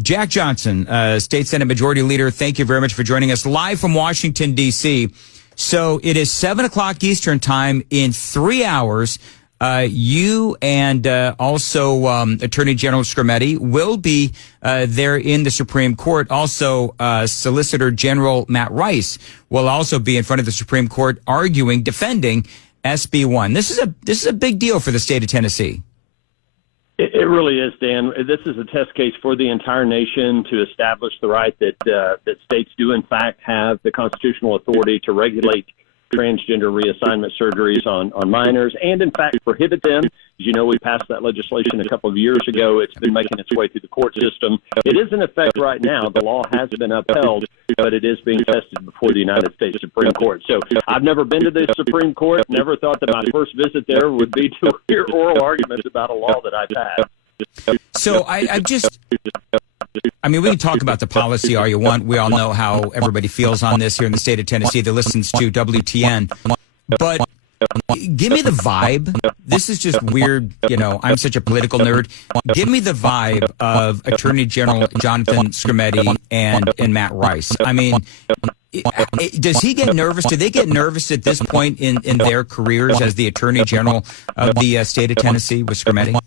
Jack Johnson, State Senate Majority Leader, thank you very much for joining us live from Washington, D.C. So it is 7 o'clock Eastern time. In 3 hours, you and also Attorney General Skrmetti will be there in the Supreme Court. Also, Solicitor General Matt Rice will also be in front of the Supreme Court arguing, defending SB 1. This is a big deal for the state of Tennessee. It really is, Dan. This is a test case for the entire nation to establish the right that states do, in fact, have the constitutional authority to regulate transgender reassignment surgeries on minors and, in fact, prohibit them. As you know, we passed that legislation a couple of years ago. It's been making its way through the court system. It is in effect right now. The law has been upheld, but it is being tested before the United States Supreme Court. So I've never been to the Supreme Court, never thought that my first visit there would be to hear oral arguments about a law that I've had. So I mean, we can talk about the policy all you want. We all know how everybody feels on this here in the state of Tennessee that listens to WTN. But give me the vibe. This is just weird. You know, I'm such a political nerd. Give me the vibe of Attorney General Jonathan Skrmetti and Matt Rice. I mean, does he get nervous? Do they get nervous at this point in their careers as the Attorney General of the state of Tennessee with Skrmetti?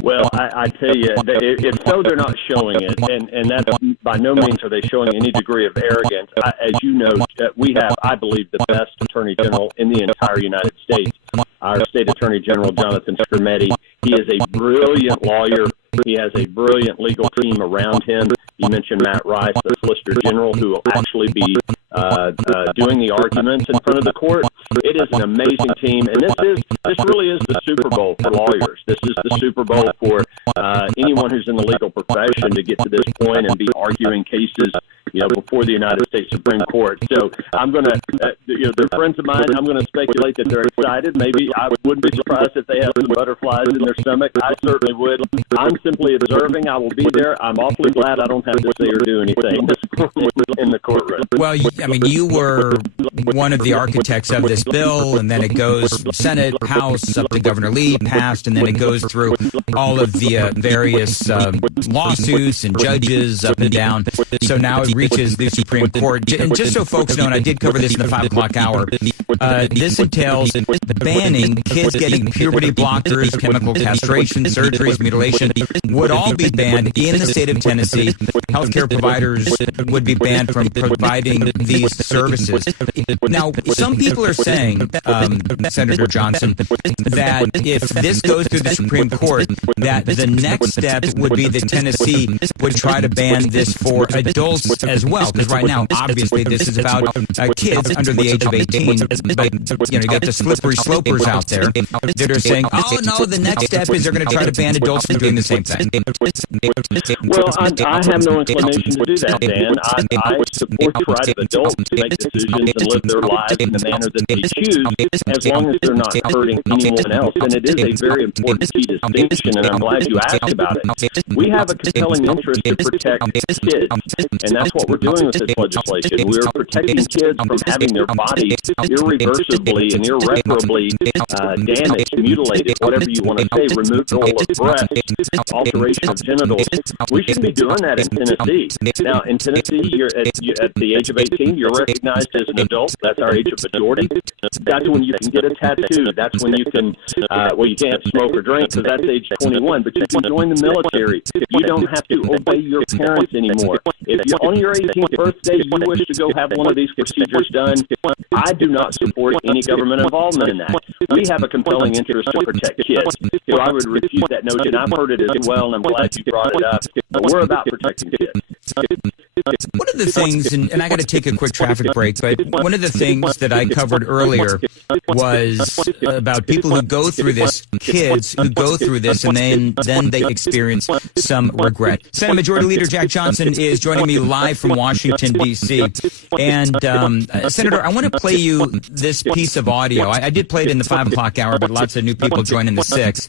Well, I tell you, if so, they're not showing it, and that's by no means are they showing any degree of arrogance. As you know, we have, I believe, the best Attorney General in the entire United States. Our State Attorney General, Jonathan Skrmetti, he is a brilliant lawyer. He has a brilliant legal team around him. You mentioned Matt Rice, the Solicitor General, who will actually be doing the arguments in front of the court. It is an amazing team, and this really is the Super Bowl for lawyers. This is the Super Bowl for anyone who's in the legal profession to get to this point and be arguing cases, before the United States Supreme Court. So I'm going to, they're friends of mine. I'm going to speculate that they're excited. Maybe I wouldn't be surprised if they have some butterflies in their stomach. I certainly would. I'm simply observing. I will be there. I'm awfully glad I don't have to say or do anything in the courtroom. Well, you were one of the architects of this bill, and then it goes Senate, House, up to Governor Lee, passed, and then it goes through all of the various lawsuits and judges up and down. So now it reaches the Supreme Court. And just so folks know, and I did cover this in the 5 o'clock hour, this entails banning kids getting puberty blockers, chemical castration, surgeries, mutilation, would all be banned in the state of Tennessee. Healthcare providers would be banned from providing these services. Now, some people are saying, Senator Johnson, that if this goes through the Supreme Court, that the next step would be that Tennessee would try to ban this for adults as well. Because right now, obviously, this is about kids under the age of 18. But, you got the slippery slopers out there that are saying, oh, no, the next step is they're going to try to ban adults from doing the same thing. Well, I have no inclination to do that, Dan. I support the right of adults to make decisions and live their lives in the manner that they choose, as long as they're not hurting anyone else. And it is a very important key distinction, and I'm glad you asked about it. We have a compelling interest to protect kids, and that's what we're doing with this legislation. We're protecting kids from having their bodies irreversibly and irreparably damaged, mutilated, whatever you want to say, removal of breasts, alteration of genitals. We shouldn't be doing that in Tennessee. Now, in Tennessee, you're at the age of 18, you're recognized as an adult. That's our age of majority. That's when you can get a tattoo. That's when you can, you can't smoke or drink because that's age 21, but you can join the military. You don't have to obey your parents anymore. If you're on your 18th birthday, you wish to go have one of these procedures done, I do not support any government involvement in that. We have a compelling interest to protect kids. So I would refute that notion. I've heard it as well, and I'm glad you brought it up. We're about protecting kids. One of the things, and I got to take a quick traffic break, but one of the things that I covered earlier was about people who go through this, kids who go through this, and then they experience some regret. Senate Majority Leader Jack Johnson is joining me live from Washington, D.C. And, Senator, I want to play you this piece of audio. I did play it in the 5 o'clock hour, but lots of new people joined in the 6.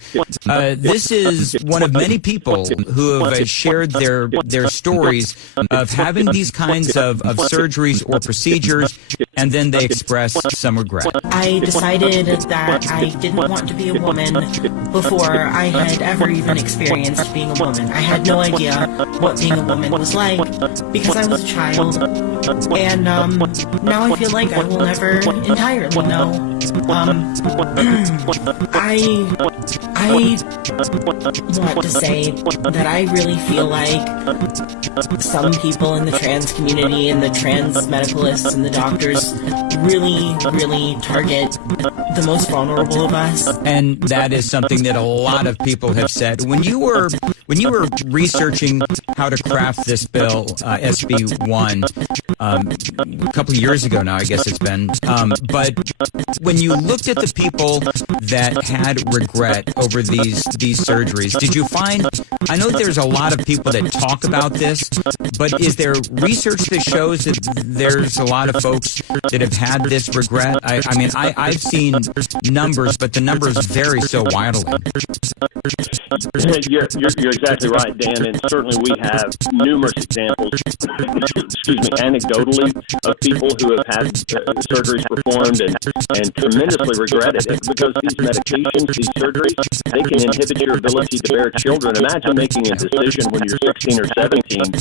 This is one of many people who have shared their stories of having these kinds of surgeries or procedures and then they express some regret. I decided that I didn't want to be a woman before I had ever even experienced being a woman. I had no idea what being a woman was like because I was a child, and now I feel like I will never entirely know. I want to say that I really feel like some people in the trans community and the trans medicalists and the doctors really target the most vulnerable of us. And that is something that a lot of people have said. When you were researching how to craft this bill, SB 1, a couple of years ago now, I guess it's been, but when you looked at the people that had regret over these surgeries, did you find, I know there's a lot of people that talk about this, but is there research that shows that there's a lot of folks that have had this regret? I mean, I've seen numbers, but the numbers vary so wildly. You're exactly right, Dan, and certainly we have numerous examples, anecdotally, of people who have had surgeries performed and tremendously regretted it because these medications, these surgeries, they can inhibit your ability to bear children. Imagine making a decision when you're 16 or 17 and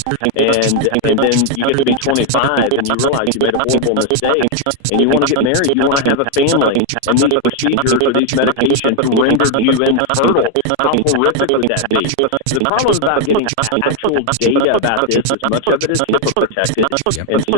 then you get to be 25 and you realize you made a horrible mistake and you want to get married, you want to have a family, and these procedures or these medications rendered you infertile. How horrific would that be? The problem about getting actual data about this is much of it is HIPAA protected, and so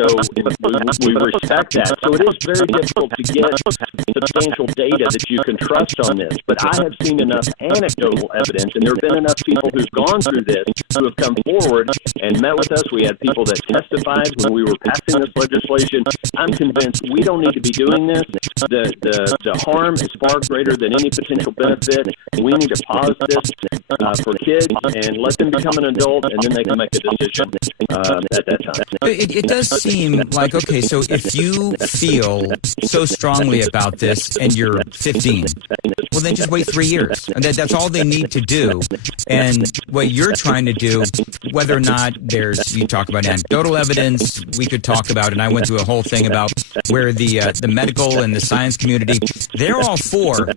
we respect that. So it is very difficult to get substantial data that you can trust on this. But I have seen enough anecdotal evidence, and there have been enough people who've gone through this who have come forward and met with us. We had people that testified when we were passing this legislation. I'm convinced we don't need to be doing this. The harm is far greater than any potential benefit. We need to pause this for kids and let them become an adult, and then they can make a decision at that time. It does seem like, okay, so if you feel so strongly about this and you're 15, well, then just wait 3 years. And that's all they need to do. And what you're trying to do, whether or not you talk about anecdotal evidence, we could talk about, and I went through a whole thing about where the medical and the science community, they're all for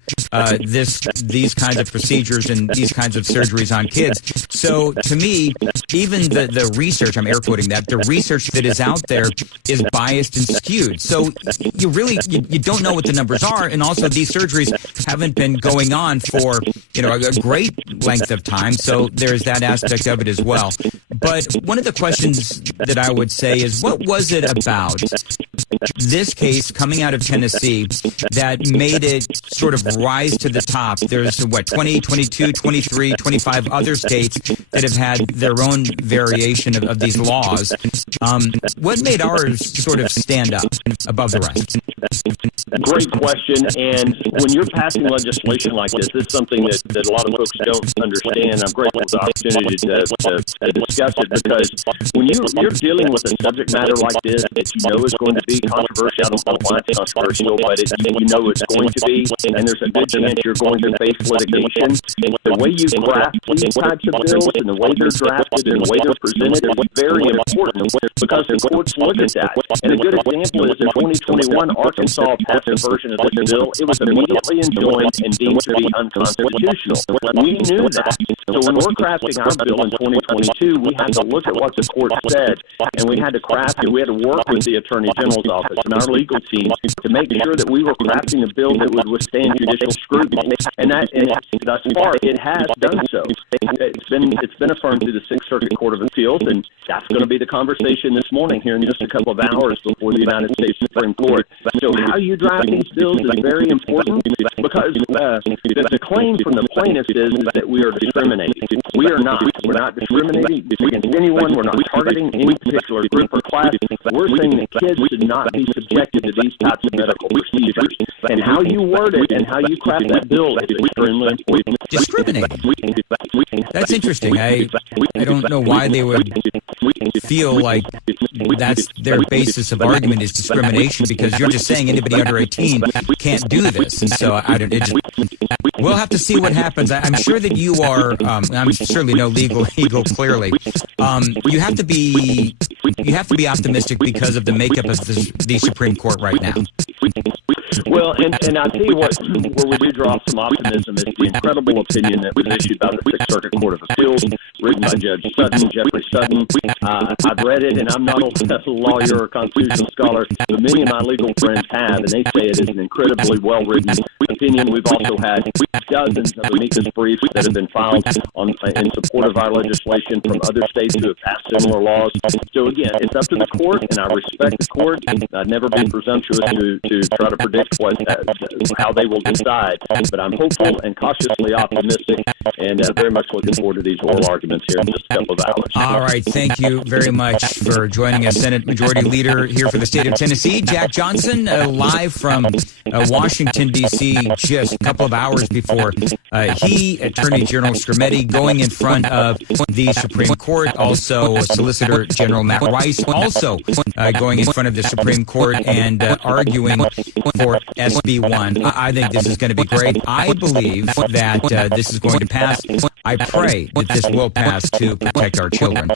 these kinds of procedures and these kinds of surgeries on kids. So to me, even the research, I'm air quoting that, the research that is out there is biased and skewed. So you really, you don't know what the numbers are, and also these surgeries haven't been going on for, a great length of time, so there's that aspect of it as well. But one of the questions that I would say is, what was it about this case coming out of Tennessee that made it sort of rise to the top? There's, 20, 22, 23, 25 other states that have had their own variation of these laws. What made ours sort of stand up above the rest? Great question. And when you're passing legislation like this is something that a lot of folks don't understand. I'm grateful for the opportunity to discuss it, because when you're dealing with a subject matter like this that you know is going to be controversial, I don't know why it's controversial, but it's going to be, and there's a good chance you're going to face litigation. And the way you craft these types of bills and the way they're drafted and the way they're presented is very important, because the courts look at that. And a good example is in 2021, Arkansas passed a version of this bill. It was immediately enjoined and deemed to be unconstitutional. We knew that. So when we're crafting our bill in 2022, we had to look at what the court said, and we had to craft it. We had to work with the Attorney General's office and our legal team to make sure that we were crafting a bill that would withstand judicial scrutiny. And thus far, it has done so. It's been affirmed through the Sixth Circuit Court of Appeals, and that's going to be the conversation this morning here in just a couple of hours before the United States Supreme Court. So how you draft these bills is very important, because the claim from the plaintiffs is that we are discriminating. We are not. We're not discriminating against anyone. We're not targeting any particular group or class. We're saying that kids should not be subjected to these types of medical procedures. And how you word it and how you craft that bill is extremely important. Discriminating. That's interesting. I don't know why they would feel like that's their basis of argument is discrimination, because you're just saying anybody under 18 can't do this. And so we'll have to see what happens. I'm sure that you are, I'm certainly no legal clearly. You have to be you have to be optimistic because of the makeup of the Supreme Court right now. Well, and I'll tell you what, where we do draw some optimism is the incredible opinion that was issued by the Sixth Circuit Court of Appeals, written by Judge Sutton, Jeffrey Sutton. I've read it, and I'm not a lawyer or constitutional scholar, but many of my legal friends have, and they say it is an incredibly well-written opinion. We've also had dozens of amicus briefs that have been filed in support of our legislation from other states who have passed similar laws. So again, it's up to the court, and I respect the court. I'd never be presumptuous to try to predict how they will decide, but I'm hopeful and cautiously optimistic, and very much looking forward to these oral arguments here in just a couple of hours. All right, thank you very much for joining us, Senate Majority Leader here for the state of Tennessee, Jack Johnson, live from Washington, D.C., just a couple of hours before Attorney General Skrmetti, going in front of the Supreme Court. Also, Solicitor General Matt Rice, also going in front of the Supreme Court and arguing for SB 1. I think this is going to be great. I believe that this is going to pass. I pray that this will pass to protect our children.